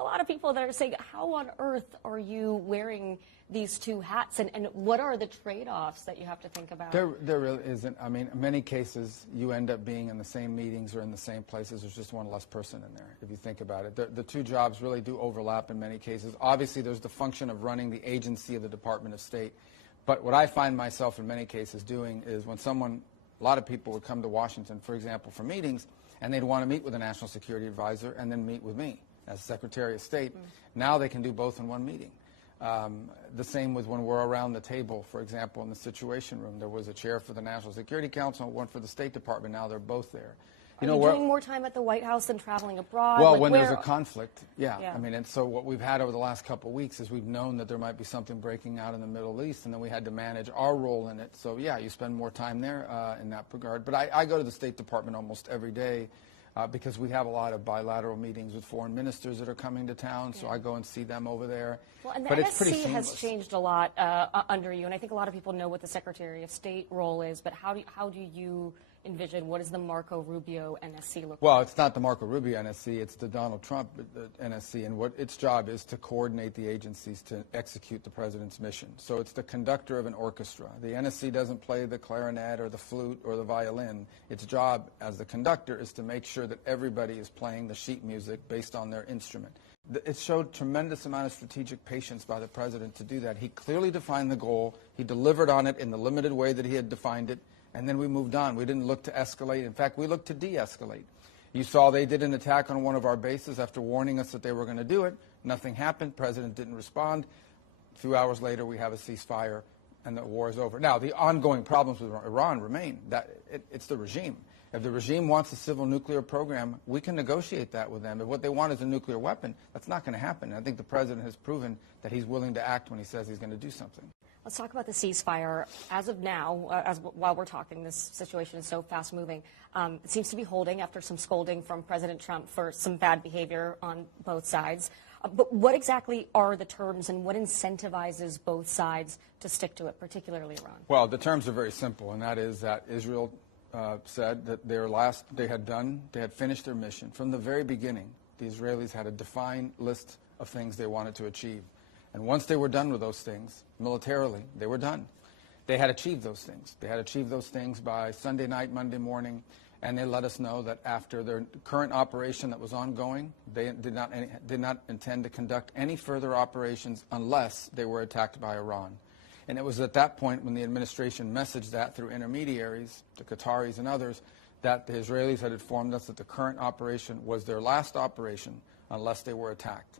a lot of people that are saying, how on earth are you wearing these two hats, and what are the trade-offs that you have to think about? There really isn't. I mean, in many cases, you end up being in the same meetings or in the same places. There's just one less person in there, if you think about it. The two jobs really do overlap in many cases. Obviously, there's the function of running the agency of the Department of State. But what I find myself in many cases doing is when a lot of people would come to Washington, for example, for meetings, and they'd want to meet with a national security advisor and then meet with me as Secretary of State. Now they can do both in one meeting. The same with when we're around the table, for example, in the Situation Room. There was a chair for the National Security Council and one for the State Department. Now they're both there. Are you doing more time at the White House than traveling abroad? Well, when there's a conflict, yeah. I mean, and so what we've had over the last couple of weeks is we've known that there might be something breaking out in the Middle East, and then we had to manage our role in it. So, yeah, you spend more time there in that regard. But I go to the State Department almost every day because we have a lot of bilateral meetings with foreign ministers that are coming to town, so I go and see them over there. Well, and the NSC has changed a lot under you, and I think a lot of people know what the Secretary of State role is, but how do you envision, what does the Marco Rubio NSC look like? Well, it's not the Marco Rubio NSC, it's the Donald Trump NSC, and what its job is to coordinate the agencies to execute the president's mission. So it's the conductor of an orchestra. The NSC doesn't play the clarinet or the flute or the violin. Its job as the conductor is to make sure that everybody is playing the sheet music based on their instrument. It showed tremendous amount of strategic patience by the president to do that. He clearly defined the goal. He delivered on it in the limited way that he had defined it. And then we moved on. We didn't look to escalate. In fact, we looked to de-escalate. You saw they did an attack on one of our bases after warning us that they were going to do it. Nothing happened. President didn't respond. A few hours later, we have a ceasefire, and the war is over. Now, the ongoing problems with Iran remain. It's the regime. If the regime wants a civil nuclear program, we can negotiate that with them. If what they want is a nuclear weapon, that's not going to happen. And I think the president has proven that he's willing to act when he says he's going to do something. Let's talk about the ceasefire. As of now, while we're talking, this situation is so fast-moving. It seems to be holding after some scolding from President Trump for some bad behavior on both sides. But what exactly are the terms, and what incentivizes both sides to stick to it, particularly Iran? Well, the terms are very simple, and that is that Israel said that they had finished their mission. From the very beginning, the Israelis had a defined list of things they wanted to achieve. And once they were done with those things, militarily, they were done. They had achieved those things. They had achieved those things by Sunday night, Monday morning, and they let us know that after their current operation that was ongoing, they did not intend to conduct any further operations unless they were attacked by Iran. And it was at that point when the administration messaged that through intermediaries, the Qataris and others, that the Israelis had informed us that the current operation was their last operation unless they were attacked.